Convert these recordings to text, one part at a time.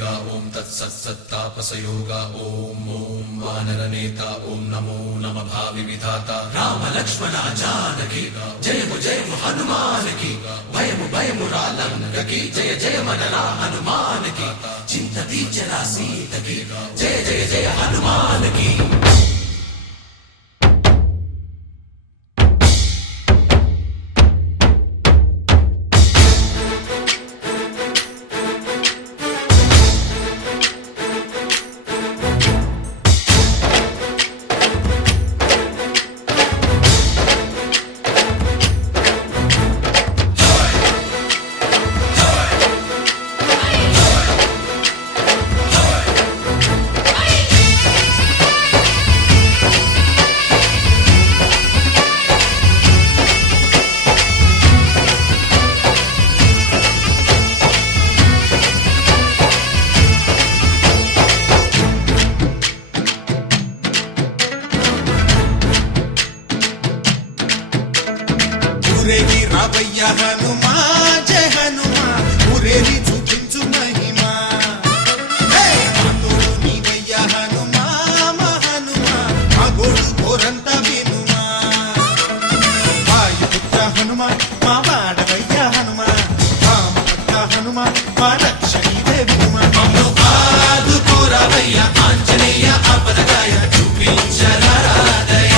वेगा ओम तत्सत्सत्तापसयोगा ओम ओम वानरनेता ओम नमो नमः भावि विधाता राम लक्ष्मण जानकी जय हनुमान की भयमु रालंक की जय मनरा हनुमान की चिंतती चला सीत की जय हनुमान की। రావయ్య హనుమా జయ హనుమా ఊరేగి చూపించు మహిమా తోడు నీవయ్య హనుమా మా హనుమా మా గోడు కోరంత వినుమా వాయుపుత్ర హనుమా మా వాడవయ్య హనుమా రామభక్త హనుమా మా రక్షణీవే వినుమా మమ్ము ఆదుకోరావయ్య ఆంజనేయ ఆపదగాయ చూపించరాదయ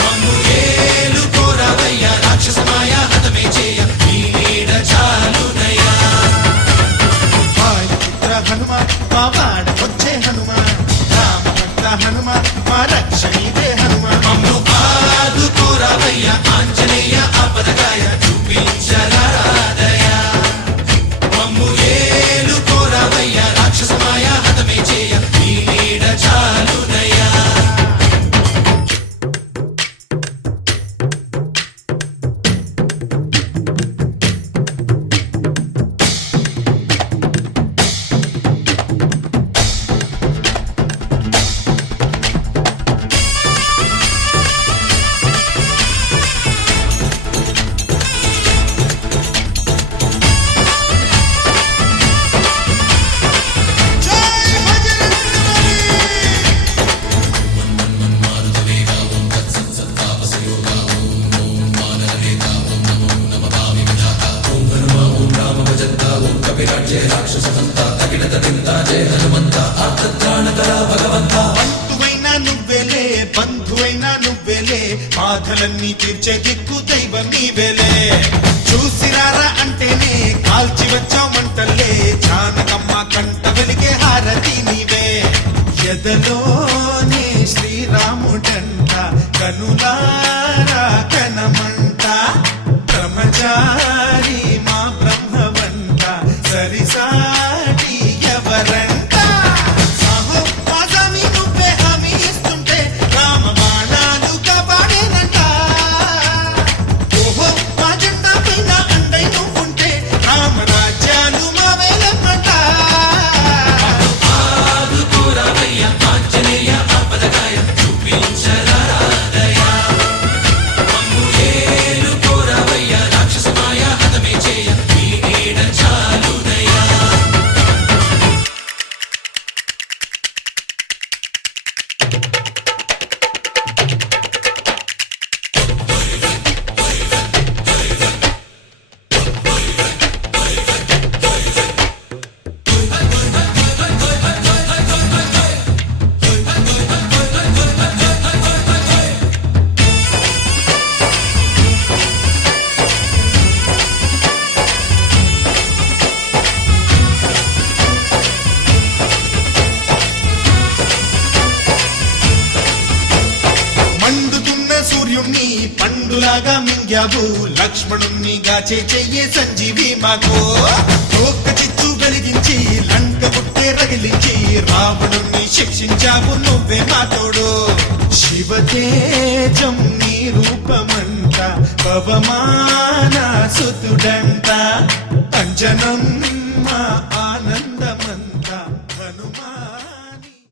మమ్ము ఏలు కోరావయ్య రాక్షసమాయ హతమే చేయ నీ నీడ చాలునయ్యా వాయుపుత్ర హనుమా మా వాడవచ్చే హనుమా రామభక్త హనుమా మా రక్షణీవే హనుమా మమ్ము ఆదుకోరావయ్య ఆంజనేయ ఆపదగాయ చూపించరాదయ మమ్ము ఏలు కోరావయ్య రాక్షసమాయ హతమే చేయ నీ నీడ చాలునయ్యా। బంధువైనా నువ్వేలే బంధువైనా నువ్వేలే బాధలన్నీ తీర్చే దిక్కు దైవం నీవేలే చూసిరారా అంటేనే కాల్చి వచ్చామంటలే జానకమ్మ కంట వెలిగే హారతి నీవే ఎదలోనే శ్రీరాముడంట కనులారా కనమంట బ్రహ్మచారి మా బ్రహ్మవంట సరిసాటి ఎవరంట పండులాగా మింగావు లక్ష్మణుణ్ణి గాచే చెయ్యే సంజీవి మాకు తోక చిచ్చు వెలిగించి లంక పుట్టే రగిలించి రావణుణ్ణి శిక్షించావు నువ్వే మా తోడు శివతేజం నీ రూపమంట పవమాన సుతుడంట అంజనం మా ఆనందం